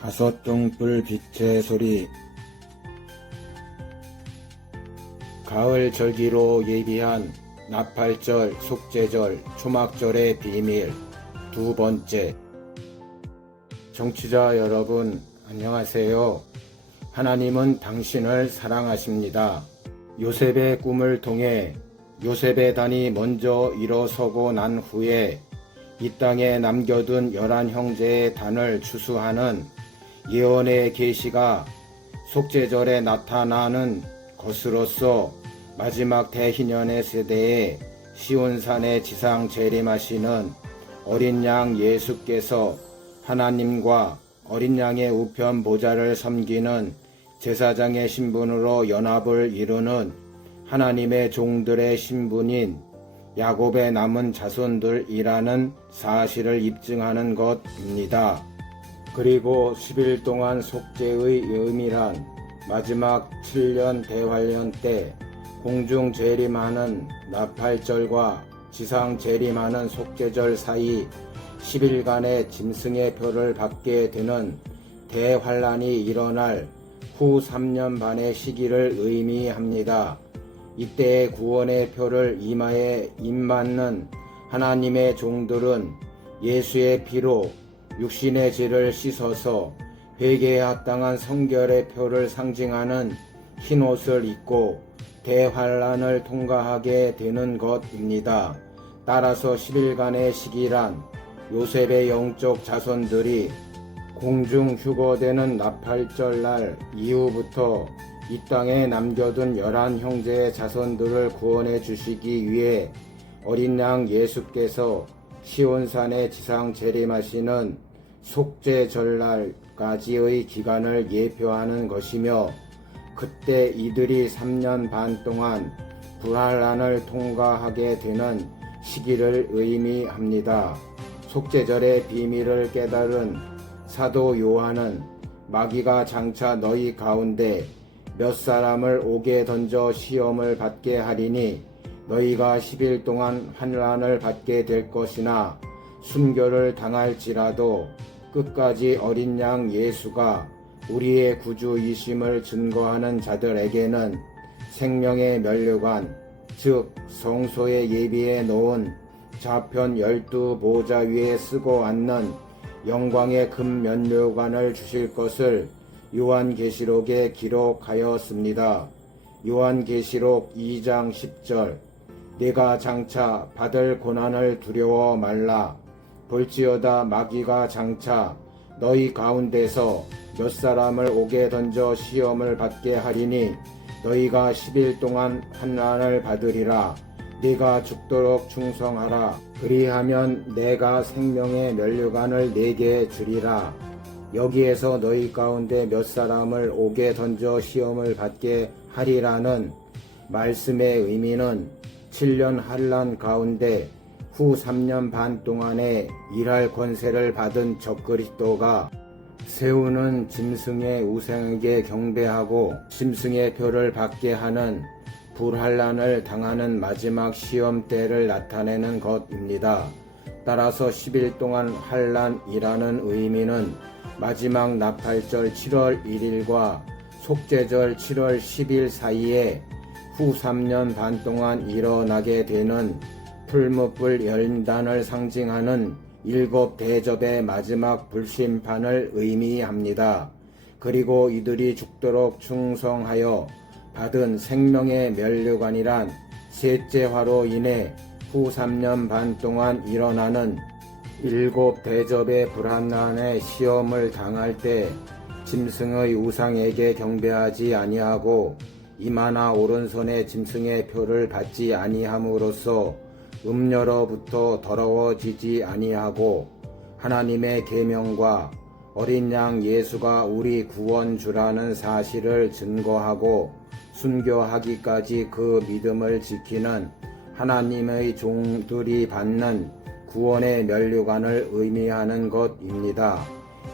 다섯 등불 빛의 소리. 가을 절기로 예비한 나팔절, 속죄절, 초막절의 비밀 두 번째. 청취자 여러분, 안녕하세요. 하나님은 당신을 사랑하십니다. 요셉의 꿈을 통해 요셉의 단이 먼저 일어서고 난 후에 이 땅에 남겨둔 11형제의 단을 추수하는 예언의 계시가 속죄절에 나타나는 것으로서 마지막 대희년의 세대에 시온산에 지상 재림하시는 어린 양 예수께서 하나님과 어린 양의 우편 보좌를 섬기는 제사장의 신분으로 연합을 이루는 하나님의 종들의 신분인 야곱의 남은 자손들이라는 사실을 입증하는 것입니다. 그리고 10일 동안 속죄의 의미란 마지막 7년 대환련 때 공중 재림하는 나팔절과 지상 재림하는 속죄절 사이 10일간의 짐승의 표를 받게 되는 대환란이 일어날 후 3년 반의 시기를 의미합니다. 이때의 구원의 표를 이마에 임받는 하나님의 종들은 예수의 피로 육신의 죄를 씻어서 회개에 합당한 성결의 표를 상징하는 흰옷을 입고 대환란을 통과하게 되는 것입니다. 따라서 10일간의 시기란 요셉의 영적 자손들이 공중 휴거되는 나팔절 날 이후부터 이 땅에 남겨둔 11형제의 자손들을 구원해 주시기 위해 어린 양 예수께서 시온산에 지상 재림하시는 속죄절날까지의 기간을 예표하는 것이며, 그때 이들이 3년 반 동안 불환란을 통과하게 되는 시기를 의미합니다. 속죄절의 비밀을 깨달은 사도 요한은 마귀가 장차 너희 가운데 몇 사람을 옥에 던져 시험을 받게 하리니 너희가 10일 동안 환난을 받게 될 것이나 순교를 당할지라도 끝까지 어린 양 예수가 우리의 구주이심을 증거하는 자들에게는 생명의 면류관, 즉 성소에 예비해 놓은 좌편 12보좌 위에 쓰고 앉는 영광의 금 면류관을 주실 것을 요한계시록에 기록하였습니다. 요한계시록 2장 10절. 네가 장차 받을 고난을 두려워 말라. 볼지어다 마귀가 장차 너희 가운데서 몇 사람을 옥에 던져 시험을 받게 하리니 너희가 10일 동안 환난을 받으리라. 네가 죽도록 충성하라. 그리하면 내가 생명의 면류관을 네게 주리라. 여기에서 너희 가운데 몇 사람을 옥에 던져 시험을 받게 하리라는 말씀의 의미는 7년 환난 가운데 후 3년 반 동안에 일할 권세를 받은 적그리스도가 세우는 짐승의 우상에게 경배하고 짐승의 표를 받게 하는 불환란을 당하는 마지막 시험 때를 나타내는 것입니다. 따라서 10일 동안 환란이라는 의미는 마지막 나팔절 7월 1일과 속죄절 7월 10일 사이에 후 3년 반 동안 일어나게 되는 풀무불 연단을 상징하는 7대접의 마지막 불심판을 의미합니다. 그리고 이들이 죽도록 충성하여 받은 생명의 면류관이란 셋째 화로 인해 후 3년 반 동안 일어나는 7대접의 불환난의 시험을 당할 때 짐승의 우상에게 경배하지 아니하고 이마나 오른손에 짐승의 표를 받지 아니함으로써 음녀로부터 더러워지지 아니하고 하나님의 계명과 어린 양 예수가 우리 구원주라는 사실을 증거하고 순교하기까지 그 믿음을 지키는 하나님의 종들이 받는 구원의 면류관을 의미하는 것입니다.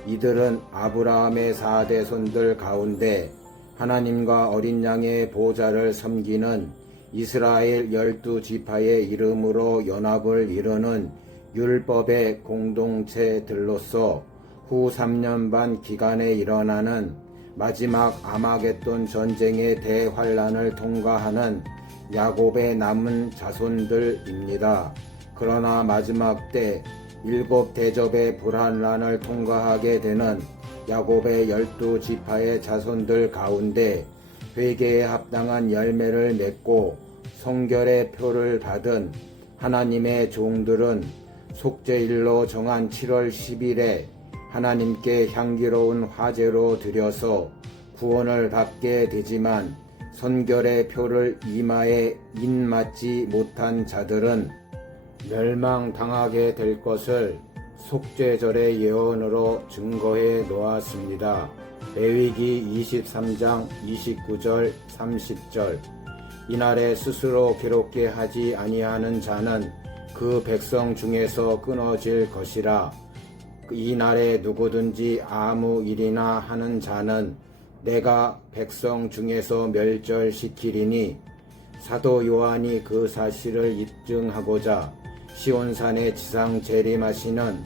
이들은 아브라함의 4대손들 가운데 하나님과 어린 양의 보좌를 섬기는 이스라엘 12지파의 이름으로 연합을 이루는 율법의 공동체들로서 후 3년 반 기간에 일어나는 마지막 아마겟돈 전쟁의 대환란을 통과하는 야곱의 남은 자손들입니다. 그러나 마지막 때 7대접의 불환란을 통과하게 되는 야곱의 12지파의 자손들 가운데 회개에 합당한 열매를 맺고 성결의 표를 받은 하나님의 종들은 속죄일로 정한 7월 10일에 하나님께 향기로운 화제로 드려서 구원을 받게 되지만 선결의 표를 이마에 인맞지 못한 자들은 멸망당하게 될 것을 속죄절의 예언으로 증거해 놓았습니다. 레위기 23장 29절 30절. 이날에 스스로 괴롭게 하지 아니하는 자는 그 백성 중에서 끊어질 것이라. 이날에 누구든지 아무 일이나 하는 자는 내가 백성 중에서 멸절시키리니. 사도 요한이 그 사실을 입증하고자 시온산에 지상 재림하시는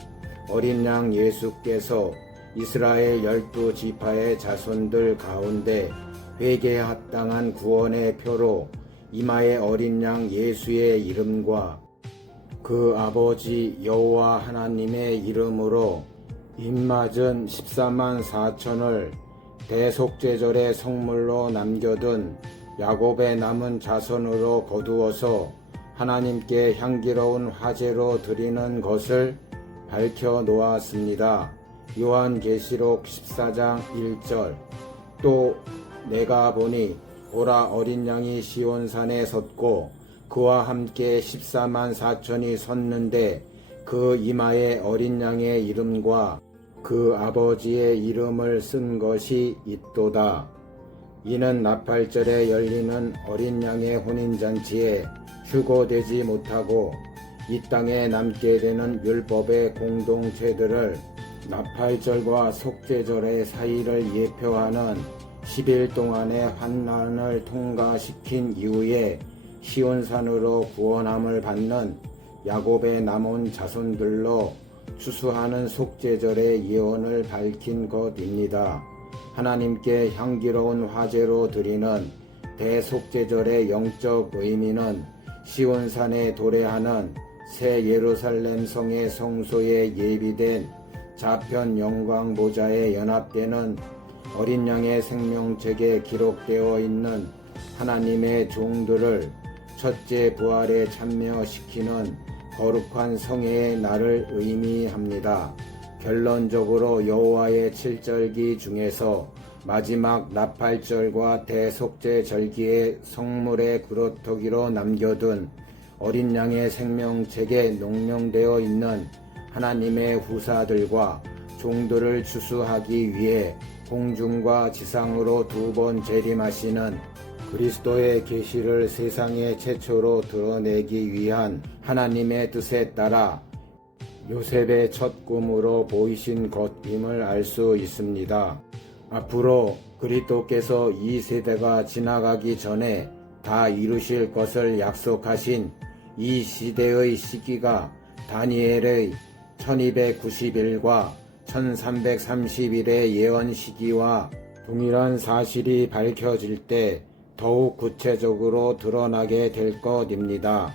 어린 양 예수께서 이스라엘 12지파의 자손들 가운데 회개에 합당한 구원의 표로 이마에 어린 양 예수의 이름과 그 아버지 여호와 하나님의 이름으로 입맞은 14만 4천을 대속죄절의 성물로 남겨둔 야곱의 남은 자손으로 거두어서 하나님께 향기로운 화제로 드리는 것을 밝혀 놓았습니다. 요한계시록 14장 1절. 또 내가 보니 보라 어린 양이 시온산에 섰고 그와 함께 14만 4천이 섰는데 그 이마에 어린 양의 이름과 그 아버지의 이름을 쓴 것이 있도다. 이는 나팔절에 열리는 어린 양의 혼인잔치에 휴거되지 못하고 이 땅에 남게 되는 율법의 공동체들을 나팔절과 속죄절의 사이를 예표하는 10일 동안의 환난을 통과시킨 이후에 시온산으로 구원함을 받는 야곱의 남은 자손들로 추수하는 속죄절의 예언을 밝힌 것입니다. 하나님께 향기로운 화제로 드리는 대속죄절의 영적 의미는 시온산에 도래하는 새 예루살렘 성의 성소에 예비된 좌편 영광 보좌에 연합되는 어린 양의 생명책에 기록되어 있는 하나님의 종들을 첫째 부활에 참여시키는 거룩한 성회의 날을 의미합니다. 결론적으로 여호와의 7절기 중에서 마지막 나팔절과 대속죄 절기의 성물의 그루터기로 남겨둔 어린 양의 생명책에 농명되어 있는 하나님의 후사들과 종들을 추수하기 위해 공중과 지상으로 2번 재림하시는 그리스도의 계시를 세상에 최초로 드러내기 위한 하나님의 뜻에 따라 요셉의 첫 꿈으로 보이신 것임을 알 수 있습니다. 앞으로 그리스도께서 이 세대가 지나가기 전에 다 이루실 것을 약속하신 이 시대의 시기가 다니엘의 1290일과 1330일의 예언 시기와 동일한 사실이 밝혀질 때 더욱 구체적으로 드러나게 될 것입니다.